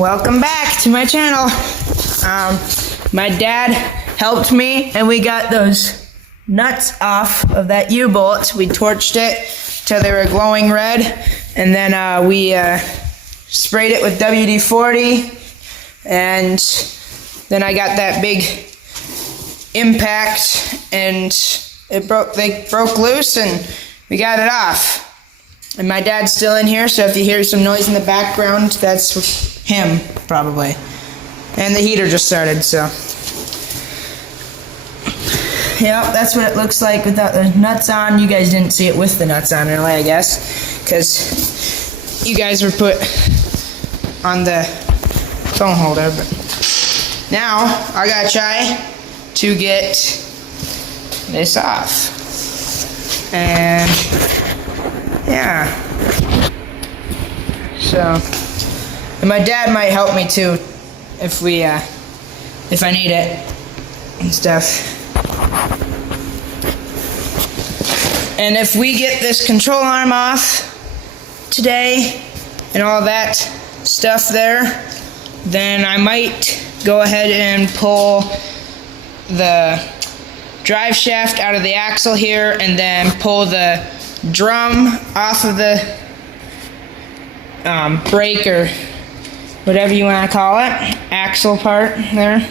Welcome back to my channel. My dad helped me and we got those nuts off of that U-bolt. We torched it till they were glowing red, and then we sprayed it with WD-40, and then I got that big impact and they broke loose and we got it off. And my dad's still in here, so if you hear some noise in the background, that's him, probably. And the heater just started, so. Yep, that's what it looks like without the nuts on. You guys didn't see it with the nuts on, really, I guess, because you guys were put on the phone holder. But now, I gotta try to get this off. And yeah. So, and my dad might help me too if I need it and stuff. And if we get this control arm off today and all that stuff there, then I might go ahead and pull the drive shaft out of the axle here and then pull the drum off of the brake or whatever you want to call it, axle part there.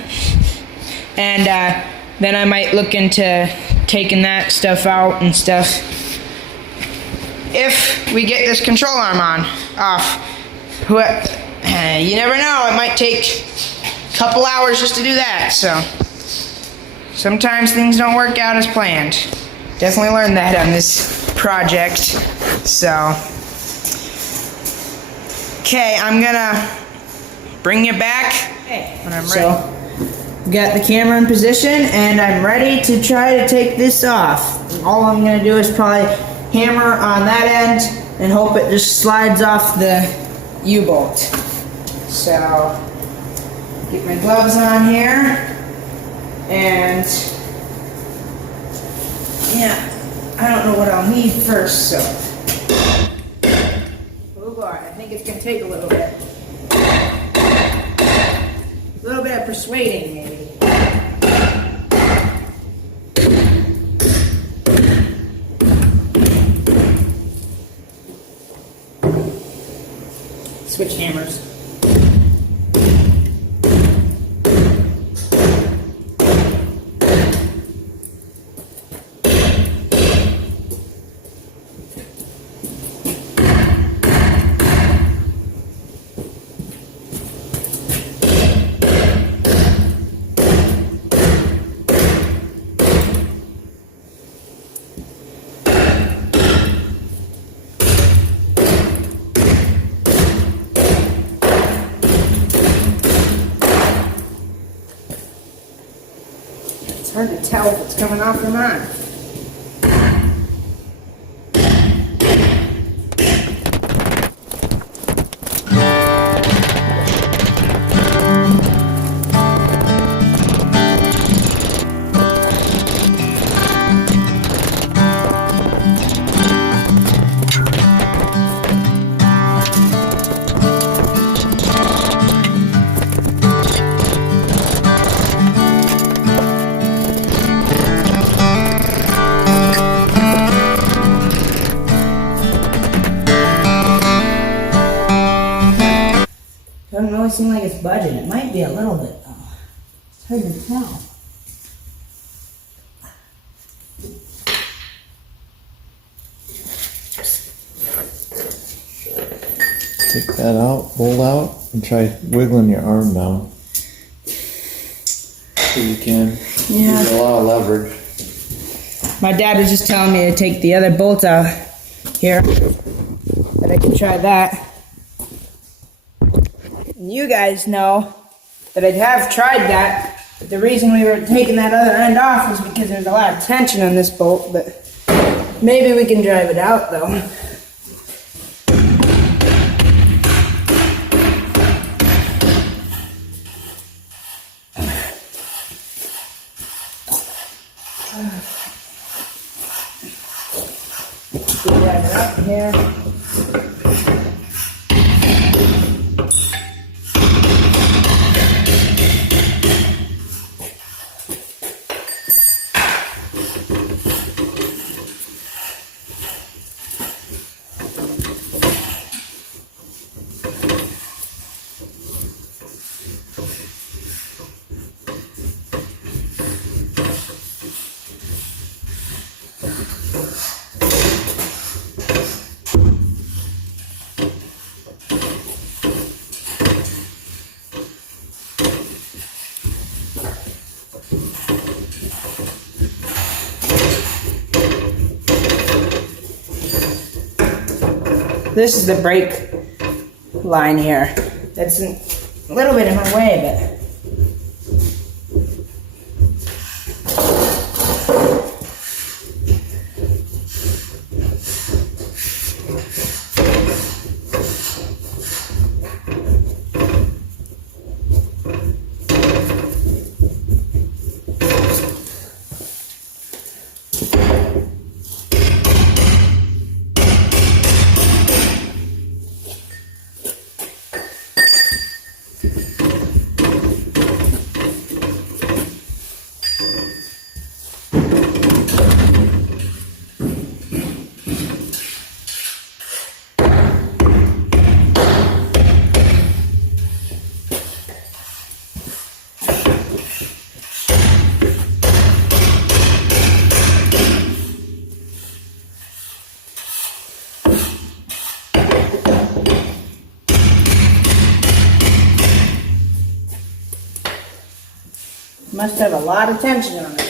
And then I might look into taking that stuff out and stuff if we get this control arm off. You never know, it might take a couple hours just to do that, so sometimes things don't work out as planned. Definitely learned that on this project. So okay, I'm gonna bring you back when I'm ready. So, got the camera in position and I'm ready to try to take this off. All I'm gonna do is probably hammer on that end and hope it just slides off the U-bolt. So, get my gloves on here and yeah, I don't know what I'll need first, so. Oh boy, I think it's gonna take a little bit. A little bit of persuading, maybe. Switch hammers. It's hard to tell if it's coming off or not. Doesn't really seem like it's budging. It might be a little bit though. It's hard to tell. Take that out, pull out, and try wiggling your arm down. So you can. Yeah. There's a lot of leverage. My dad was just telling me to take the other bolt out here. That I can try that. And you guys know that I have tried that, but the reason we were taking that other end off was because there's a lot of tension on this bolt, but maybe we can drive it out though. Drive it up here. this is the brake line here. That's a little bit in my way, but. Must have a lot of tension on it.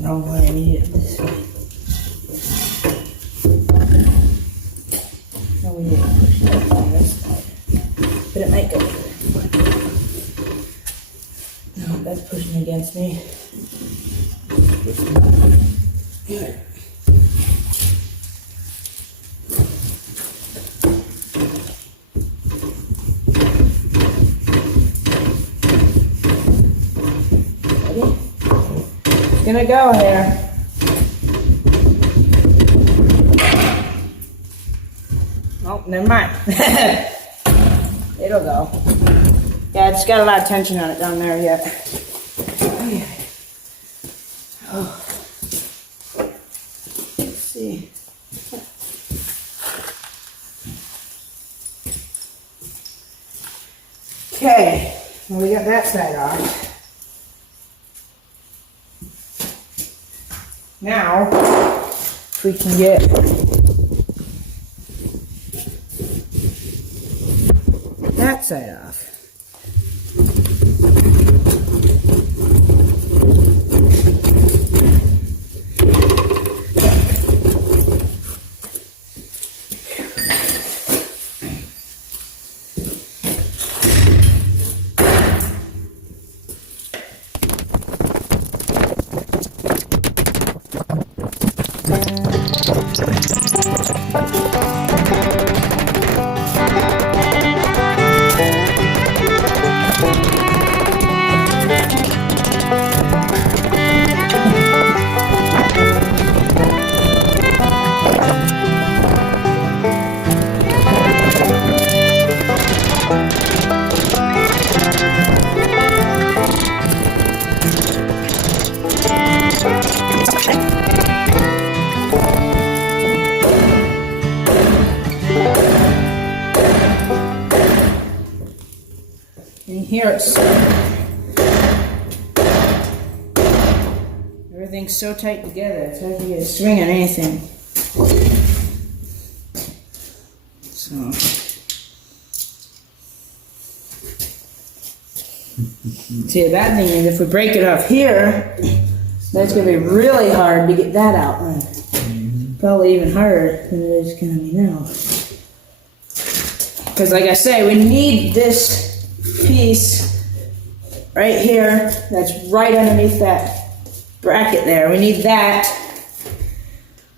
Wrong way, I need it this way. No, we need to push that on this side. But it might go there. No, that's pushing against me. Good. Gonna go here. Oh, never mind. It'll go. Yeah, it's got a lot of tension on it down there yet. Oh. Let's see. Okay, well, we got that side off. Now, if we can get that side off. And here it's everything's so tight together, it's hard to get a swing on anything. So see, the bad thing is if we break it off here, that's gonna be really hard to get that out. Probably even harder than it is gonna be now. Because like I say, we need this piece right here, that's right underneath that bracket there. We need that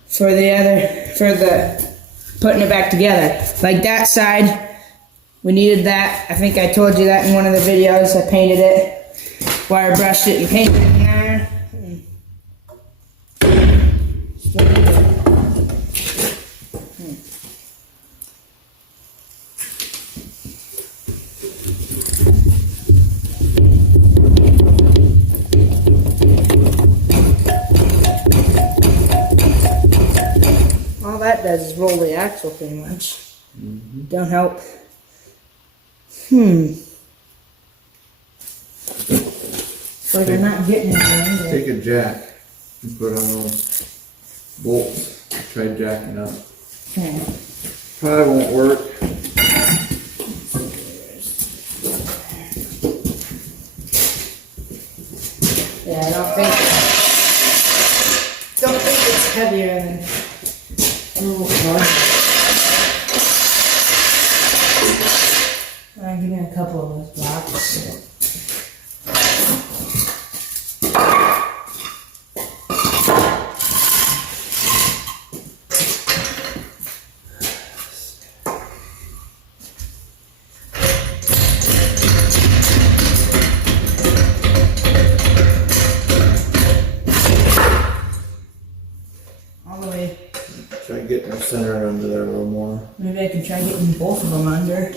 for the putting it back together. Like that side, we needed that. I think I told you that in one of the videos. I painted it, wire brushed it and painted it in there. All that does is roll the axle pretty much. Don't help. Like I'm not getting anything. Take a jack and put on those bolts. Try jacking up. Okay. Probably won't work. Yeah, I don't think it's heavier than. Give me a couple of those blocks. All the way. Try getting them centered under there a little more. Maybe I can try getting both of them under.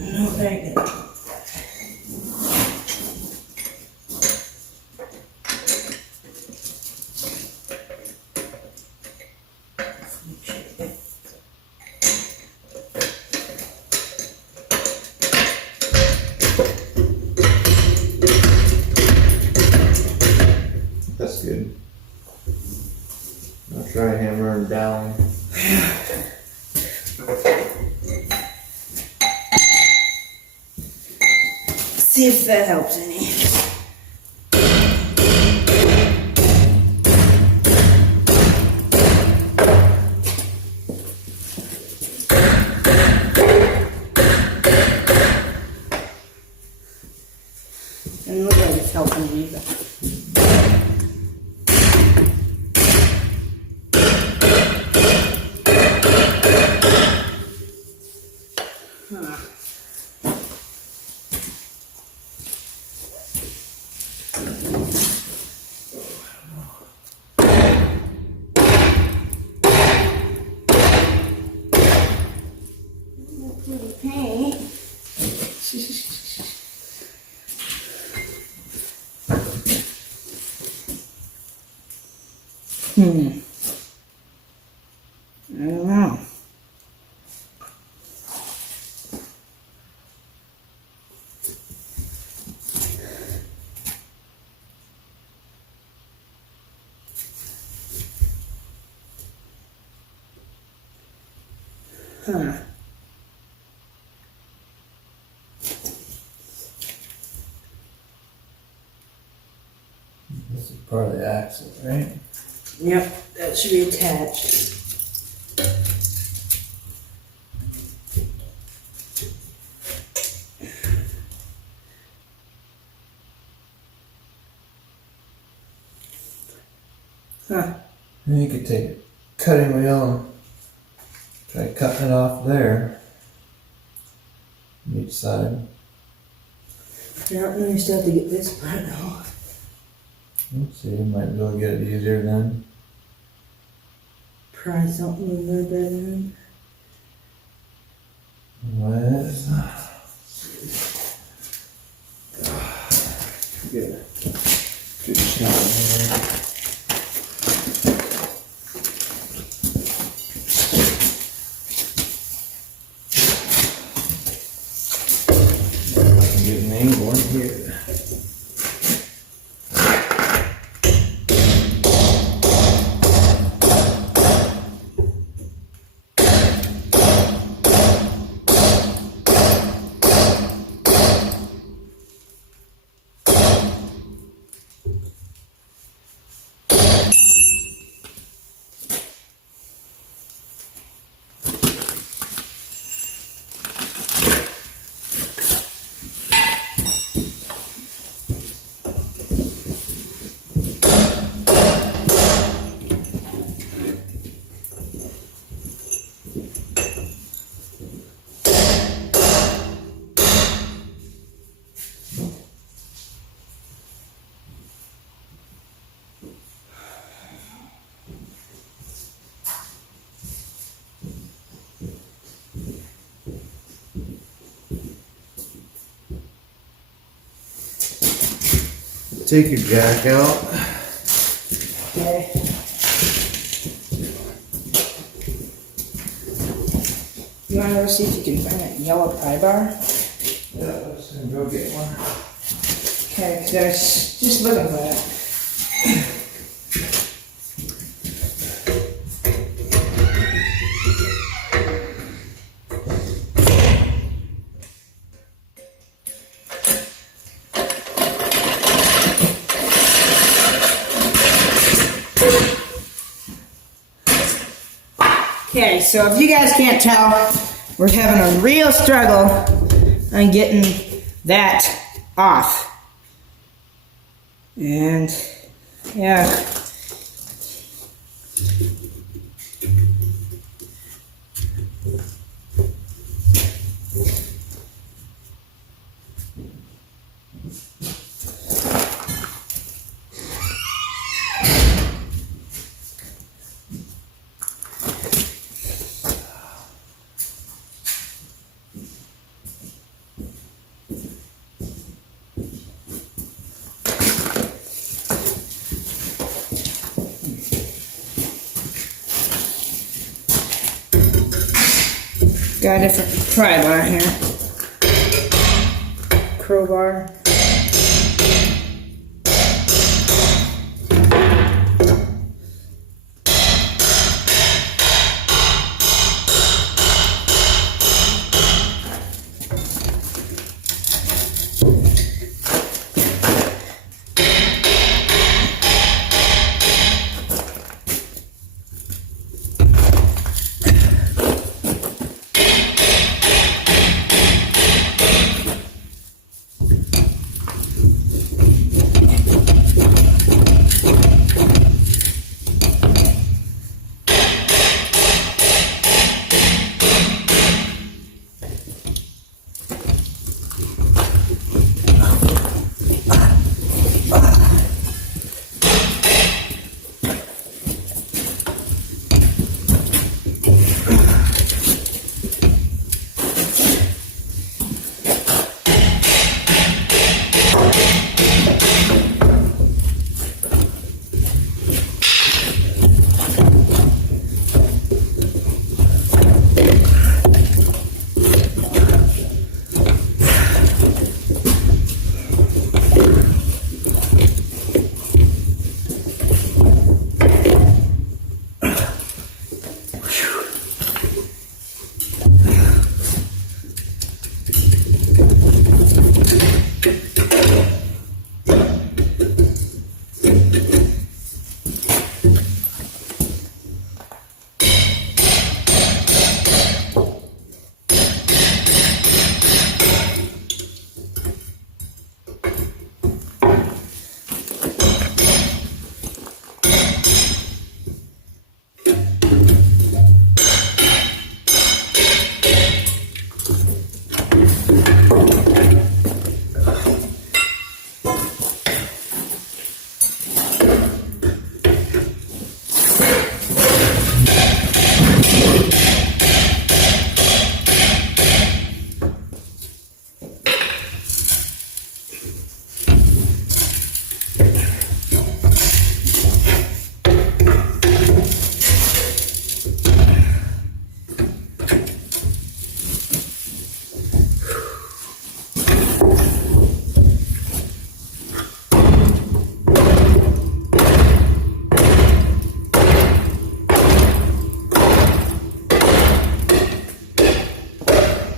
No, very good. That's good. I'll try hammering down. See if that helps any. Doesn't look like it's helping either. Pretty paint. I don't know. Huh. This is part of the axle, right? Yep, that should be attached. Huh. And you could take a cutting wheel and try cutting it off there. On each side. Yeah, we still have to get this part off. Let's see, you might be able to get it easier then. Try something a little better than. Let's get a good shot here. Get an angle in here. take your jack out. Okay. You want to go see if you can find that yellow pry bar? Yeah, let's go get one. Okay, because I was just looking for that. Okay, so if you guys can't tell, we're having a real struggle on getting that off. And yeah. Got a different pry bar here. Crowbar.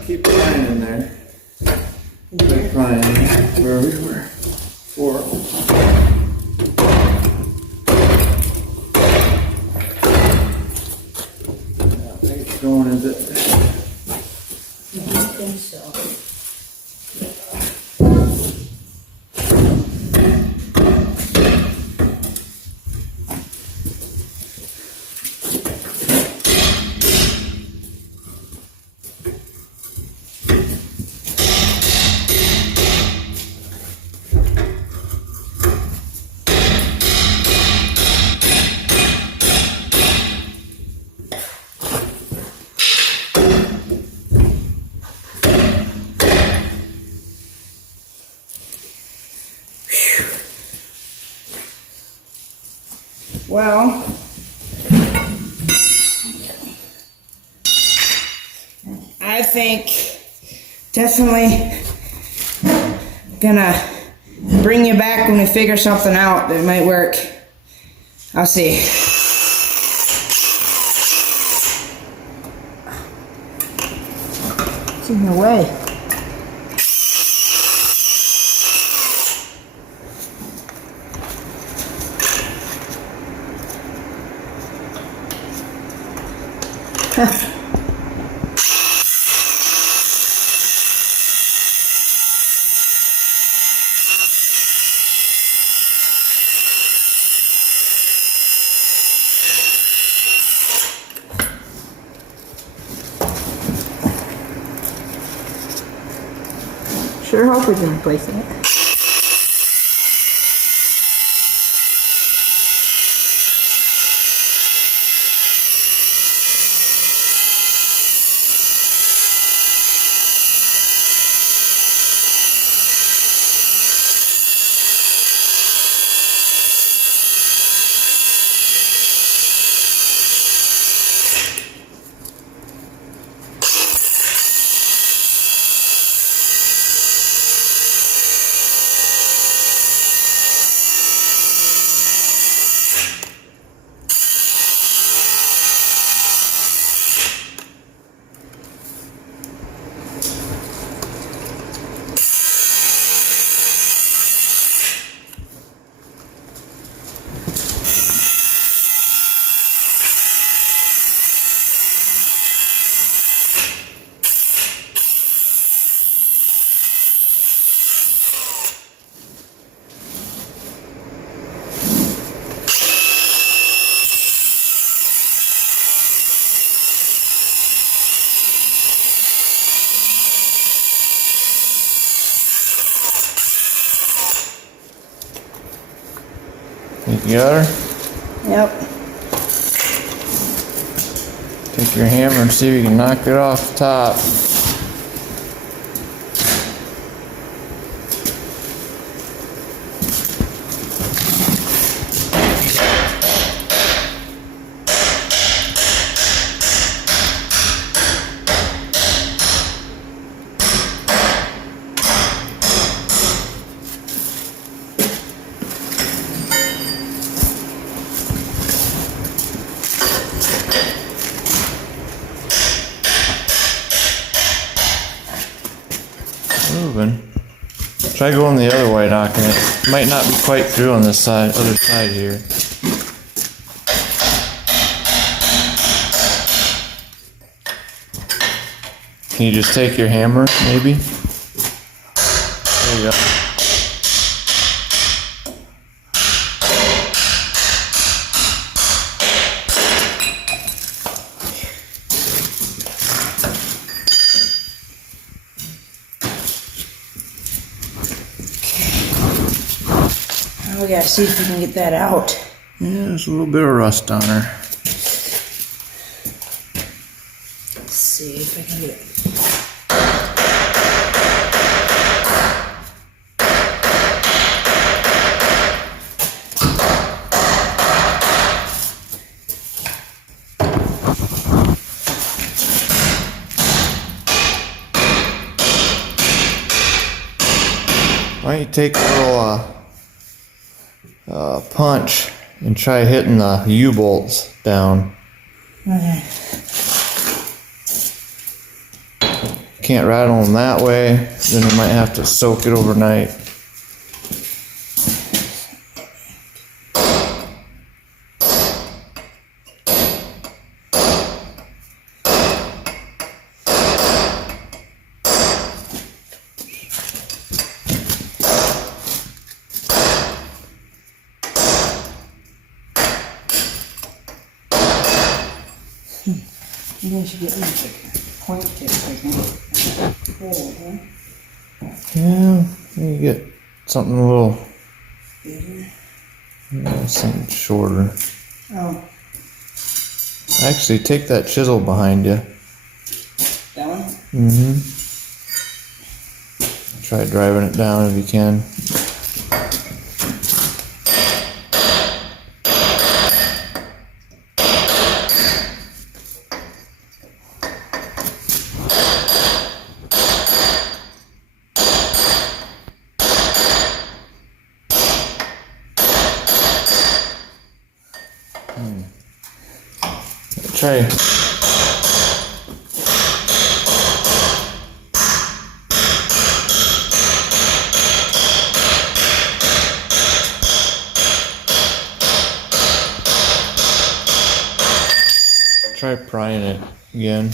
Keep prying in there. Keep prying where we were. 4. I think it's going, is it? I think so. Well, I think definitely gonna bring you back when we figure something out that might work. I'll see. It's in the way. Sure hope we've been replacing it. You got her? Yep. Take your hammer and see if you can knock it off the top. Moving. Try going the other way, knocking it. Might not be quite through on this side, other side here. Can you just take your hammer, maybe? There you go. We gotta see if we can get that out. Yeah, there's a little bit of rust on her. Let's see if I can get it. Why don't you take a little punch and try hitting the U-bolts down. Okay. Can't rattle them that way, then you might have to soak it overnight. Maybe I should get like a point tip, I think. Yeah, you get something a little, Bigger. yeah, something shorter. Oh, Actually, take that chisel behind you. that one? Mm-hmm. Try driving it down if you can. Try. Try prying it again.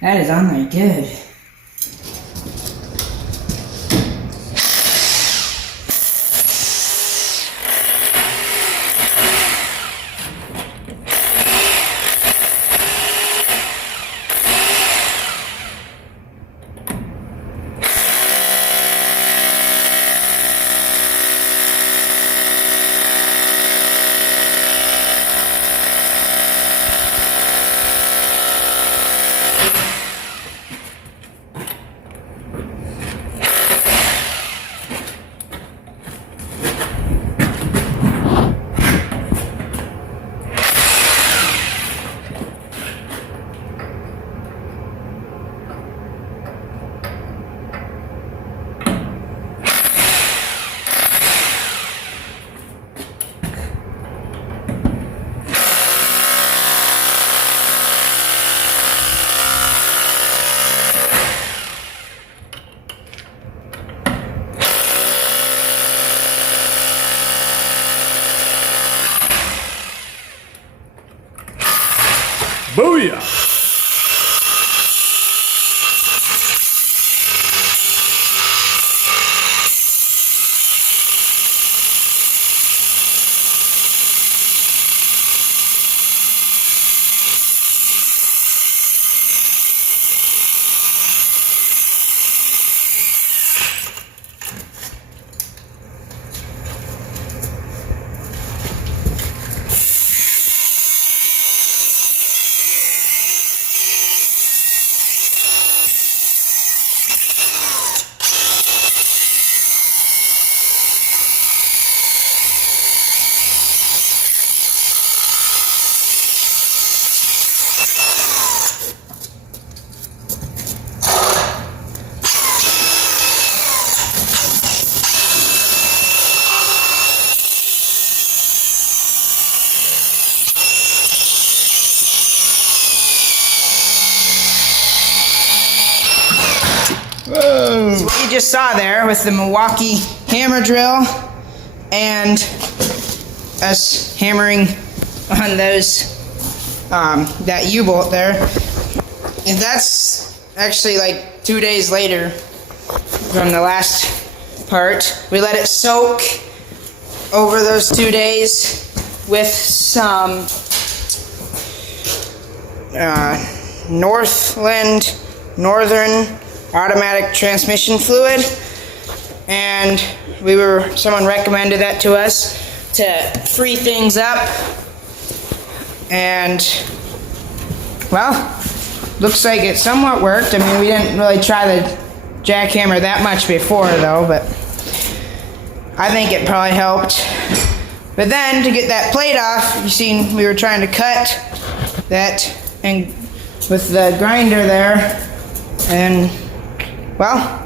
That is on there good. Booyah! Whoa. So what you just saw there with the Milwaukee hammer drill and us hammering on those that U-bolt there, and that's actually like 2 days later from the last part. We let it soak over those 2 days with some Northern automatic transmission fluid, and someone recommended that to us to free things up. And well, looks like it somewhat worked. I mean, we didn't really try the jackhammer that much before though, but I think it probably helped. But then to get that plate off, you seen we were trying to cut that and with the grinder there, and well,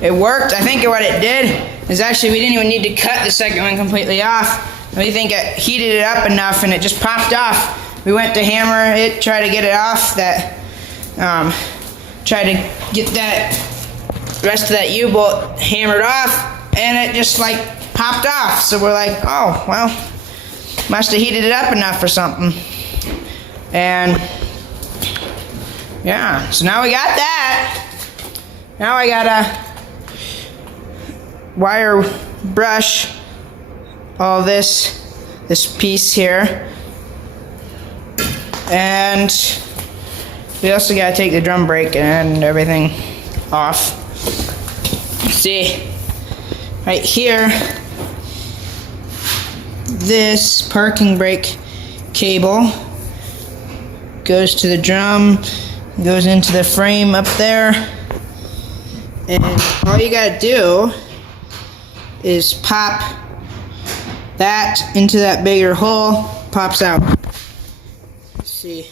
it worked. I think what it did is actually we didn't even need to cut the second one completely off. We think it heated it up enough and it just popped off. We went to hammer it, try to get it off, try to get that rest of that U-bolt hammered off, and it just like popped off. So we're like, oh, well, must have heated it up enough or something. And yeah, so now we got that. Now I gotta wire brush all this piece here. And we also gotta take the drum brake and everything off. See, right here, this parking brake cable goes to the drum, goes into the frame up there, and all you gotta do is pop that into that bigger hole, pops out. See.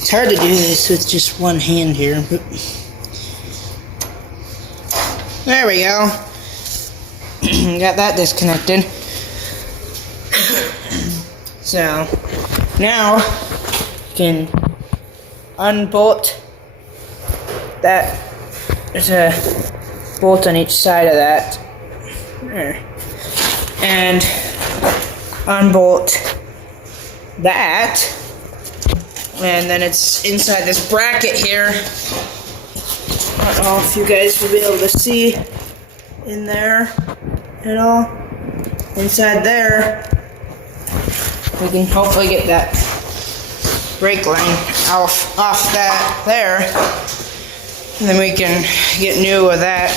It's hard to do this with just one hand here, but there we go. Got that disconnected. So now you can unbolt that. There's a bolt on each side of that. There. And unbolt that. And then it's inside this bracket here. I don't know if you guys will be able to see in there at all. Inside there, we can hopefully get that brake line off that there. And then we can get new with that.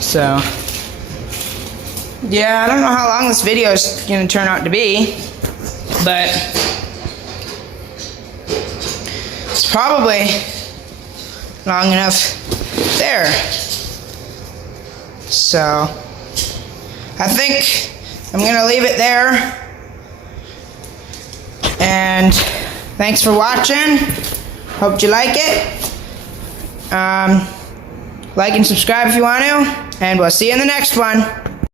So, yeah, I don't know how long this video is going to turn out to be, but it's probably long enough there. So I think I'm gonna leave it there, and thanks for watching. Hope you like it. Like and subscribe if you want to, and we'll see you in the next one.